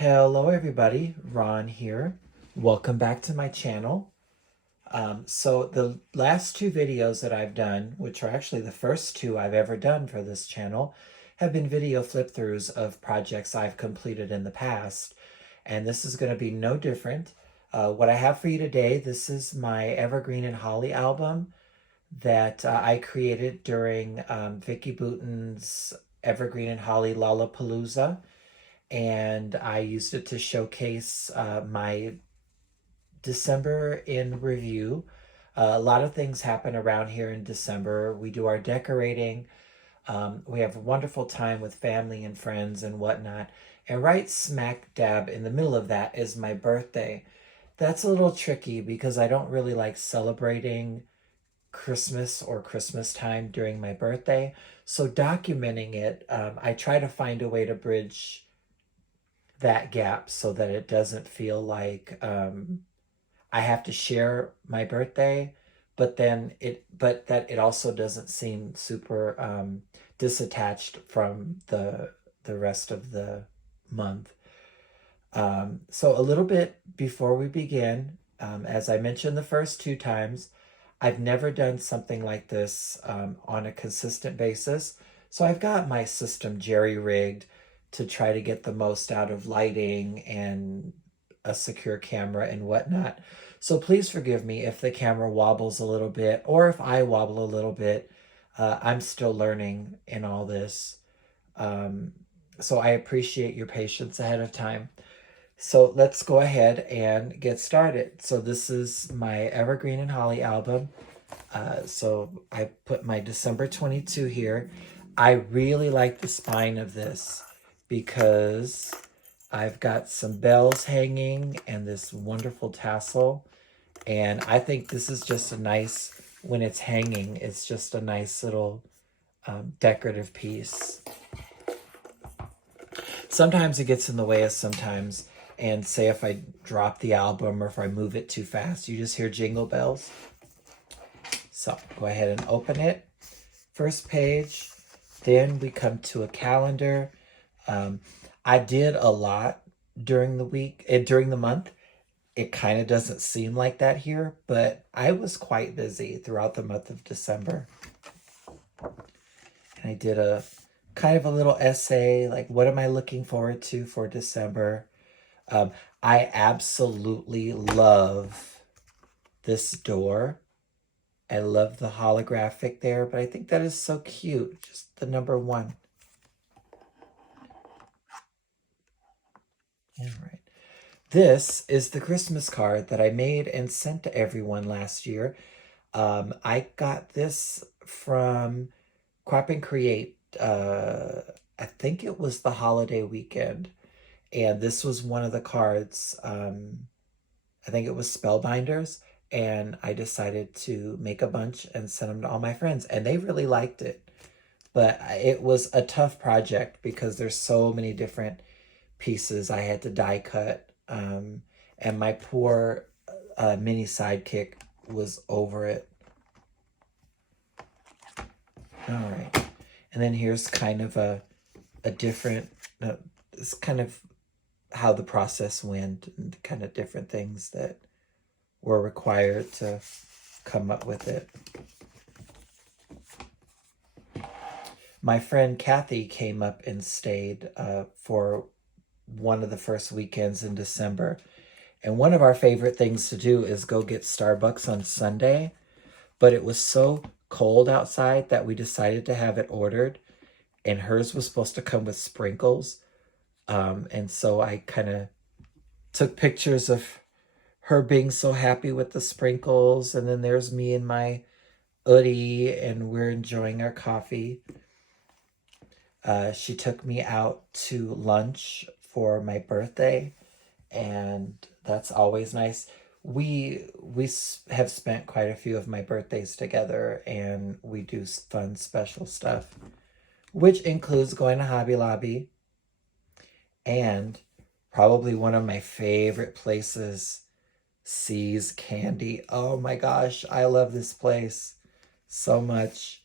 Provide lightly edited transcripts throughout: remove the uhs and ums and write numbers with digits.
Hello everybody, Ron here. Welcome back to my channel. So the last two videos that I've done, which are actually the first two I've ever done for this channel, have been video flip-throughs of projects I've completed in the past. And this is going to be no different. What I have for you today, this is my Evergreen and Holly album that I created during Vicki Boutin's Evergreen and Holly Lollapalooza, and I used it to showcase my December in review. A lot of things happen around here in December. We do our decorating. We have a wonderful time with family and friends and whatnot. And right smack dab in the middle of that is my birthday. That's a little tricky because I don't really like celebrating Christmas or Christmas time during my birthday. So documenting it, I try to find a way to bridge that gap so that it doesn't feel like I have to share my birthday, but that it also doesn't seem super disattached from the rest of the month. So a little bit before we begin, as I mentioned the first two times, I've never done something like this on a consistent basis. So I've got my system jerry-rigged to try to get the most out of lighting and a secure camera and whatnot. So please forgive me if the camera wobbles a little bit or if I wobble a little bit. I'm still learning in all this. So I appreciate your patience ahead of time. So let's go ahead and get started. So this is my Evergreen and Holly album. So I put my December 22 here. I really like the spine of this because I've got some bells hanging and this wonderful tassel. And I think this is just a nice, when it's hanging, it's just a nice little decorative piece. Sometimes it gets in the way of sometimes. And say if I drop the album or if I move it too fast, you just hear jingle bells. So go ahead and open it. First page. Then we come to a calendar. I did a lot during the week, during the month. It kind of doesn't seem like that here, but I was quite busy throughout the month of December. And I did a kind of a little essay, like what am I looking forward to for December? I absolutely love this door. I love the holographic there, but I think that is so cute. Just the number one. All right. This is the Christmas card that I made and sent to everyone last year. I got this from Crop and Create. I think it was the holiday weekend. And this was one of the cards. I think it was Spellbinders. And I decided to make a bunch and send them to all my friends. And they really liked it. But it was a tough project because there's so many different pieces I had to die cut. And my poor mini sidekick was over it. All right. And then here's kind of a different, it's kind of how the process went and kind of different things that were required to come up with it. My friend Kathy came up and stayed for one of the first weekends in December. And one of our favorite things to do is go get Starbucks on Sunday. But it was so cold outside that we decided to have it ordered. And hers was supposed to come with sprinkles. And so I kind of took pictures of her being so happy with the sprinkles. And then there's me and my hoodie, and we're enjoying our coffee. She took me out to lunch for my birthday, and that's always nice. We have spent quite a few of my birthdays together, and we do fun special stuff, which includes going to Hobby Lobby, and probably one of my favorite places, C's Candy. Oh my gosh, I love this place so much.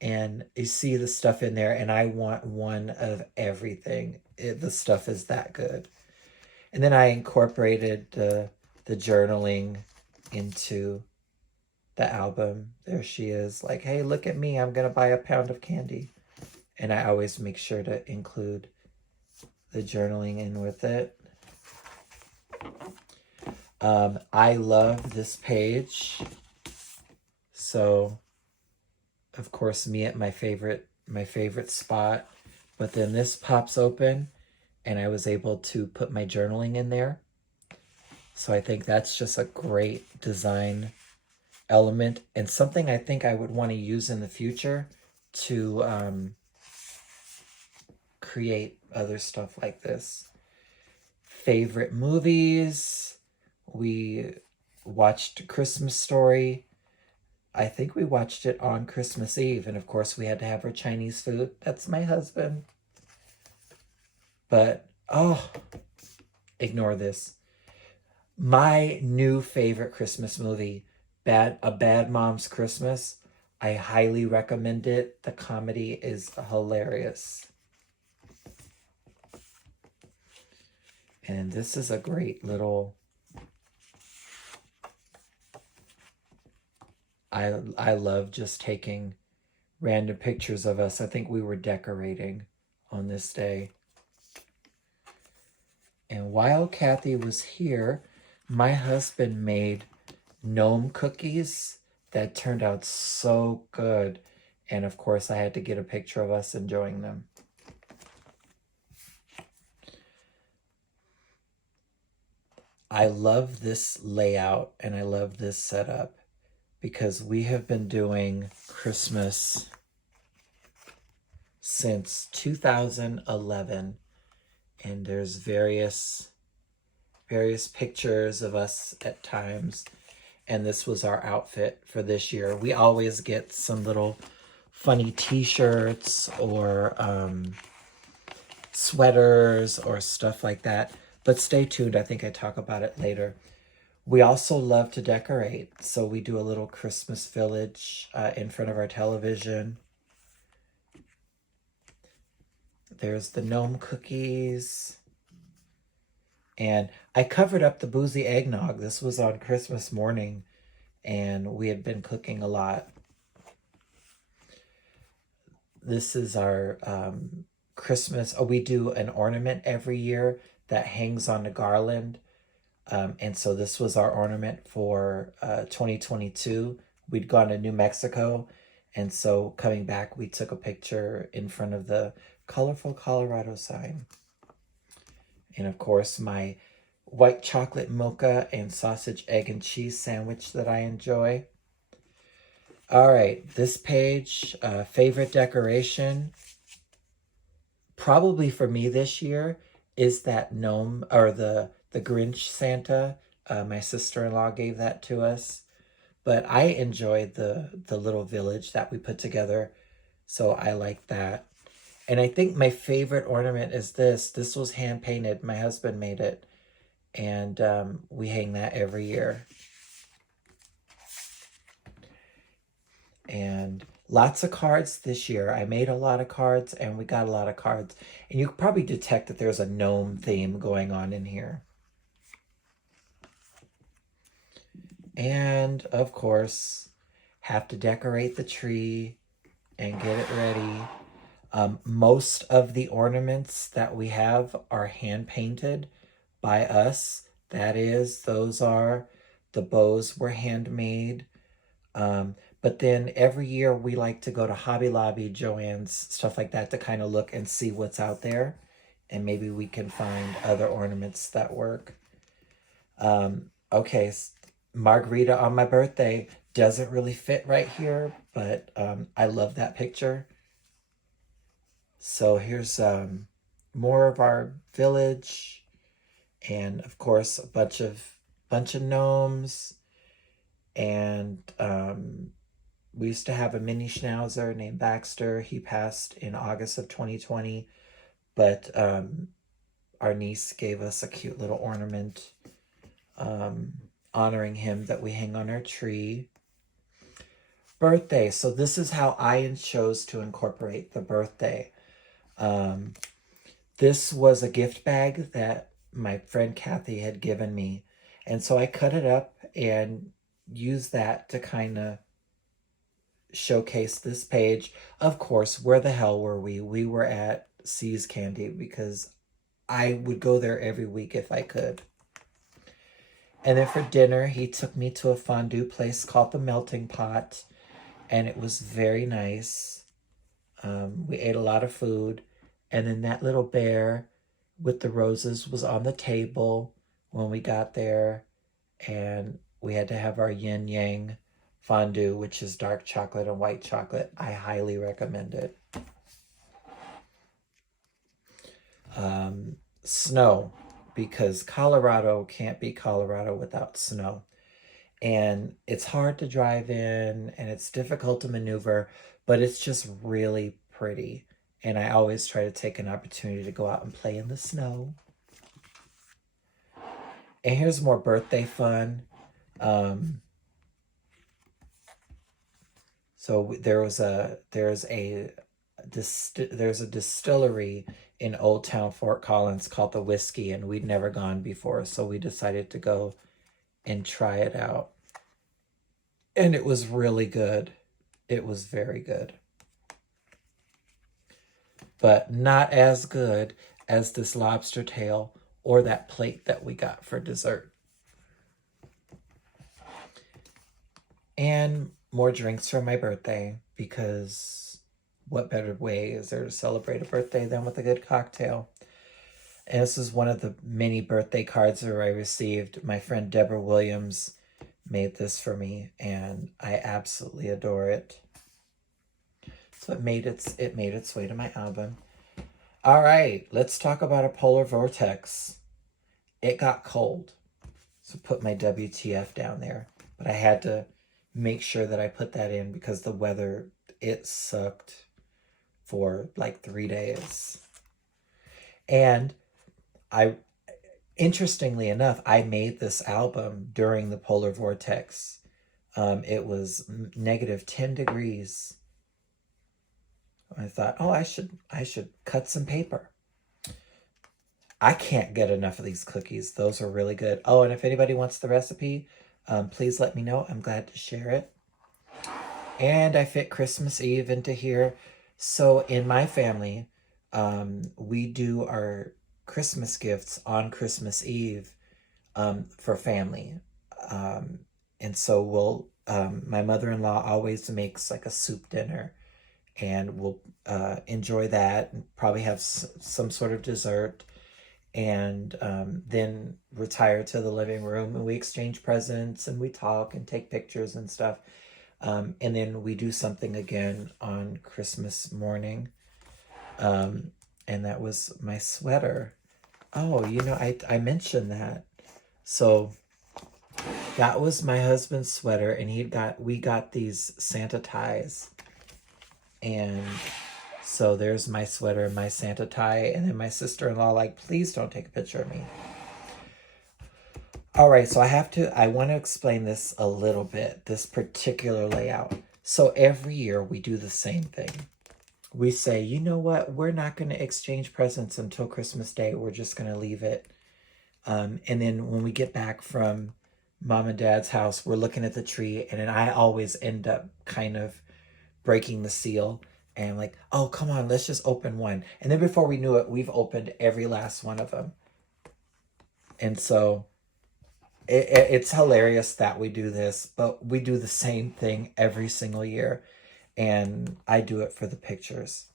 And you see the stuff in there, and I want one of everything. The stuff is that good. And then I incorporated the journaling into the album. There she is, like, hey, look at me, I'm gonna buy a pound of candy. And I always make sure to include the journaling in with it. I love this page. So, of course, me at my favorite spot. But then this pops open and I was able to put my journaling in there. So I think that's just a great design element and something I think I would want to use in the future to create other stuff like this. Favorite movies. We watched Christmas Story. I think we watched it on Christmas Eve, and of course we had to have our Chinese food. That's my husband. But, oh, ignore this. My new favorite Christmas movie, A Bad Mom's Christmas. I highly recommend it. The comedy is hilarious. And this is a great little... I love just taking random pictures of us. I think we were decorating on this day. And while Kathy was here, my husband made gnome cookies that turned out so good. And of course, I had to get a picture of us enjoying them. I love this layout and I love this setup because we have been doing Christmas since 2011. And there's various pictures of us at times. And this was our outfit for this year. We always get some little funny t-shirts or sweaters or stuff like that. But stay tuned. I think I talk about it later. We also love to decorate. So we do a little Christmas village in front of our television. There's the gnome cookies. And I covered up the boozy eggnog. This was on Christmas morning, and we had been cooking a lot. This is our Christmas. Oh, we do an ornament every year that hangs on a garland. And so this was our ornament for 2022. We'd gone to New Mexico. And so coming back, we took a picture in front of the colorful Colorado sign. And of course, my white chocolate mocha and sausage, egg, and cheese sandwich that I enjoy. All right, this page, favorite decoration, probably for me this year, is that gnome, or the Grinch Santa. My sister-in-law gave that to us. But I enjoyed the little village that we put together, so I like that. And I think my favorite ornament is this. This was hand-painted. My husband made it. And we hang that every year. And lots of cards this year. I made a lot of cards, and we got a lot of cards. And you can probably detect that there's a gnome theme going on in here. And, of course, have to decorate the tree and get it ready. Most of the ornaments that we have are hand-painted by us. That is, those are, the bows were handmade. But then every year we like to go to Hobby Lobby, Joann's, stuff like that to kind of look and see what's out there. And maybe we can find other ornaments that work. Okay, margarita on my birthday doesn't really fit right here, but I love that picture. So here's more of our village, and of course a bunch of gnomes. And we used to have a mini schnauzer named Baxter. He passed in August of 2020, but our niece gave us a cute little ornament honoring him that we hang on our tree. Birthday. So this is how I chose to incorporate the birthday. This was a gift bag that my friend Kathy had given me. And so I cut it up and used that to kind of showcase this page. Of course, where the hell were we? We were at See's Candy because I would go there every week if I could. And then for dinner, he took me to a fondue place called the Melting Pot, and it was very nice. We ate a lot of food, and then that little bear with the roses was on the table when we got there, and we had to have our yin yang fondue, which is dark chocolate and white chocolate. I highly recommend it. Snow, because Colorado can't be Colorado without snow. And it's hard to drive in and it's difficult to maneuver, but it's just really pretty. And I always try to take an opportunity to go out and play in the snow. And here's more birthday fun. So there's a distillery in Old Town Fort Collins called the Whiskey, and we'd never gone before, so we decided to go and try it out. And it was really good. It was very good. But not as good as this lobster tail or that plate that we got for dessert. And more drinks for my birthday, because what better way is there to celebrate a birthday than with a good cocktail? And this is one of the many birthday cards that I received. My friend Deborah Williams made this for me, and I absolutely adore it. So it made its way to my album. All right, let's talk about a polar vortex. It got cold, so put my WTF down there. But I had to make sure that I put that in because the weather, it sucked for like 3 days. And interestingly enough, I made this album during the polar vortex. It was negative 10 degrees. I thought, oh, I should cut some paper. I can't get enough of these cookies. Those are really good. Oh, and if anybody wants the recipe, please let me know. I'm glad to share it. And I fit Christmas Eve into here. So in my family, we do our Christmas gifts on Christmas Eve for family. And so my mother-in-law always makes like a soup dinner, and we'll enjoy that and probably have some sort of dessert, and then retire to the living room and we exchange presents and we talk and take pictures and stuff. And then we do something again on Christmas morning. And that was my sweater. Oh, I mentioned that. So that was my husband's sweater, and we got these Santa ties. And so there's my sweater and my Santa tie, and then my sister-in-law like, please don't take a picture of me. All right, so I want to explain this a little bit, this particular layout. So every year we do the same thing. We say, you know what, we're not going to exchange presents until Christmas Day. We're just going to leave it. And then when we get back from Mom and Dad's house, we're looking at the tree, and then I always end up kind of breaking the seal and like, oh, come on, let's just open one. And then before we knew it, we've opened every last one of them. And so it's hilarious that we do this, but we do the same thing every single year. And I do it for the pictures.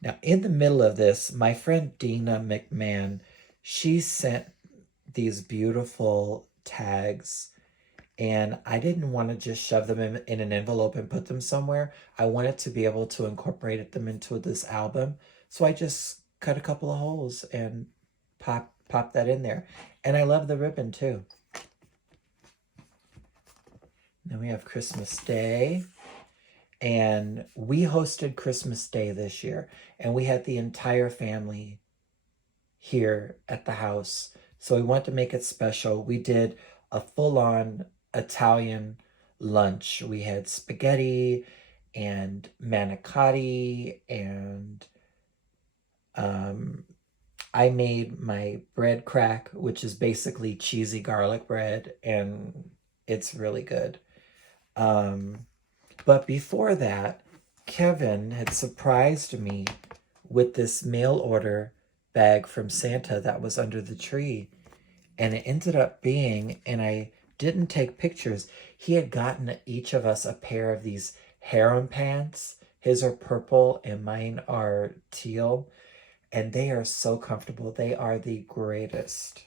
Now, in the middle of this, my friend Dina McMahon, she sent these beautiful tags, and I didn't want to just shove them in an envelope and put them somewhere. I wanted to be able to incorporate them into this album. So I just cut a couple of holes and pop that in there. And I love the ribbon too. Then we have Christmas Day. And we hosted Christmas Day this year. And we had the entire family here at the house. So we wanted to make it special. We did a full-on Italian lunch. We had spaghetti and manicotti and I made my bread crack, which is basically cheesy garlic bread, and it's really good. But before that, Kevin had surprised me with this mail order bag from Santa that was under the tree. And it ended up being, and I didn't take pictures, he had gotten each of us a pair of these harem pants. His are purple and mine are teal. And they are so comfortable. They are the greatest.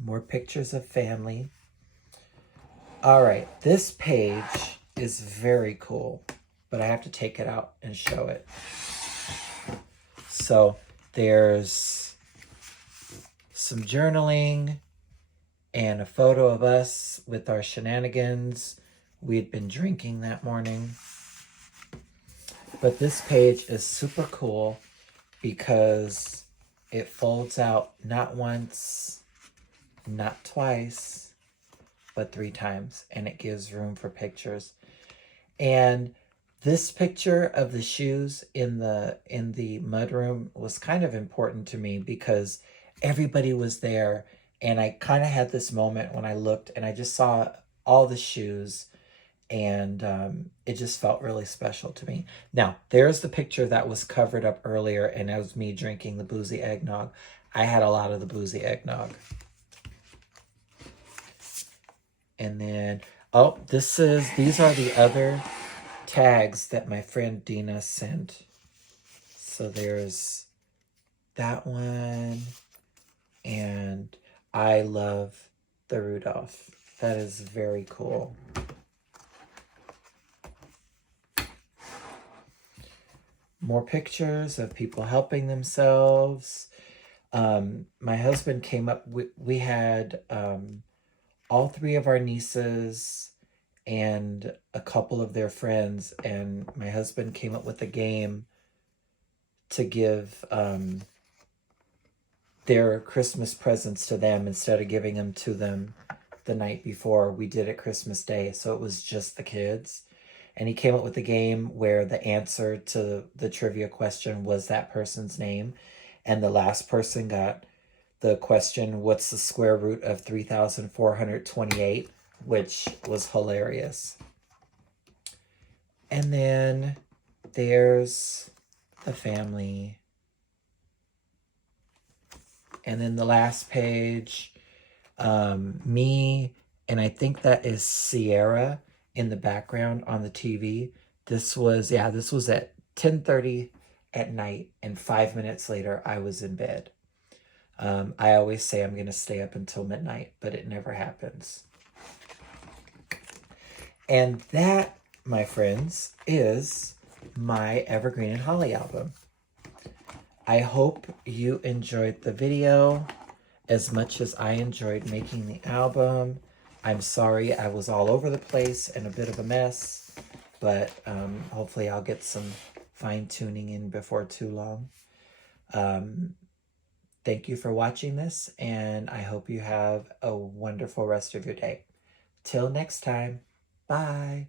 More pictures of family. All right, this page is very cool, but I have to take it out and show it. So there's some journaling and a photo of us with our shenanigans. We had been drinking that morning. But this page is super cool because it folds out not once, not twice, but 3 times, and it gives room for pictures. And this picture of the shoes in the mudroom was kind of important to me because everybody was there, and I kind of had this moment when I looked and I just saw all the shoes, and it just felt really special to me. Now, there's the picture that was covered up earlier, and that was me drinking the boozy eggnog. I had a lot of the boozy eggnog. And then, oh, these are the other tags that my friend Dina sent. So there's that one, and I love the Rudolph. That is very cool. More pictures of people helping themselves. My husband came up, we had all 3 of our nieces and a couple of their friends, and my husband came up with a game to give their Christmas presents to them instead of giving them to them the night before. We did it Christmas Day, so it was just the kids. And he came up with a game where the answer to the trivia question was that person's name. And the last person got the question, what's the square root of 3,428, which was hilarious. And then there's the family. And then the last page, me, and I think that is Sierra in the background on the TV. This was at 10:30 at night, and 5 minutes later I was in bed. I always say I'm going to stay up until midnight, but it never happens. And that, my friends, is my Evergreen and Holly album. I hope you enjoyed the video as much as I enjoyed making the album. I'm sorry I was all over the place and a bit of a mess, but hopefully I'll get some fine-tuning in before too long. Thank you for watching this, and I hope you have a wonderful rest of your day. Till next time, bye.